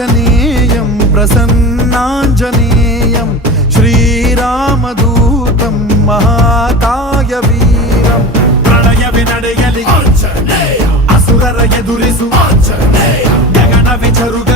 आञ्जनेयं प्रसन्नाञ्जनेयं श्रीरामदूतं महाकायवीरं ಪ್ರಳಯವೇ ನಡೆಯಲಿ ಆಂಜನೇಯ ಅಸುರರ ಎದುರಿಸು ಆಂಜನೇಯ ಗಗನವೇ ಜರುಗಿ